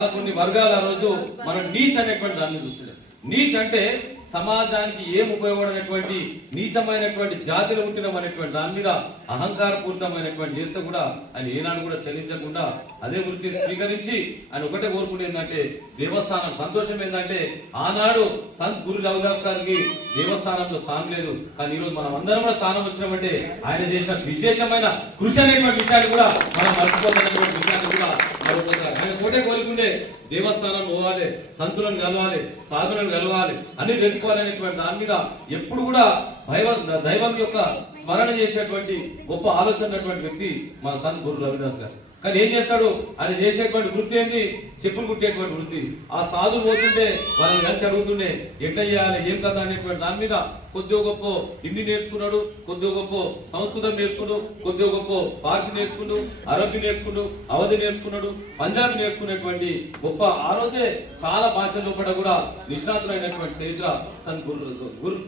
కొన్ని వర్గాల రోజు మనం నీచ్ అనేటువంటి దాన్ని చూస్తున్నాం. నీచ్ అంటే సమాజానికి ఏం ఉపయోగపడేటువంటి నీచమైనటువంటి జాతిలో ఉంటున్నాం అనేటువంటి దాని మీద అహంకారపూరితమైనటువంటి చేస్తే కూడా ఆయన ఏనాడు కూడా చెల్లించకుండా అదే వృత్తిని స్వీకరించి ఆయన ఒకటే కోరుకుంటే ఏంటంటే దేవస్థానం సంతోషం ఏంటంటే ఆనాడు సంత్ గురు రవిదాస్ గారికి దేవస్థానంలో స్థానం లేదు, కానీ ఈరోజు మనం అందరం కూడా స్థానం వచ్చినామంటే ఆయన చేసిన విశేషమైన కృషి అనేటువంటి విషయాన్ని కూడా మనం మర్చిపోతున్నటువంటి విషయాన్ని కూడా మరొకసారి ఆయన ఒకటే కోరుకుంటే దేవస్థానం పోవాలి, సంతులను కలవాలి, సాధులను కలవాలి అన్ని తెలుసుకోవాలనేటువంటి దాని మీద ఎప్పుడు కూడా దైవం యొక్క స్మరణ చేసేటువంటి గొప్ప ఆలోచన వ్యక్తి మన సంత్ గురు రవిదాస్ గారు. కానీ ఏం చేస్తాడు, ఆయన చేసేటువంటి వృత్తి ఏంది, చెప్పులు కుట్టేటువంటి వృత్తి. ఆ సాధువు పోతుంటే వాళ్ళని కలిసి అడుగుతుండే ఎట్లా చేయాలి ఏం కథ అనేటువంటి దాని మీద కొద్దిగా గొప్ప హిందీ నేర్చుకున్నాడు, కొద్దిగా గొప్ప సంస్కృతం నేర్చుకున్నాడు, కొద్దిగా గొప్ప పార్సీ నేర్చుకున్నాడు, అరబ్బీ నేర్చుకున్నాడు, అవధి నేర్చుకున్నాడు, పంజాబీ నేర్చుకునేటువంటి గొప్ప ఆ రోజే చాలా భాషల్లో కూడా నిష్ణాతులైనటువంటి చరిత్ర సంత్ గురు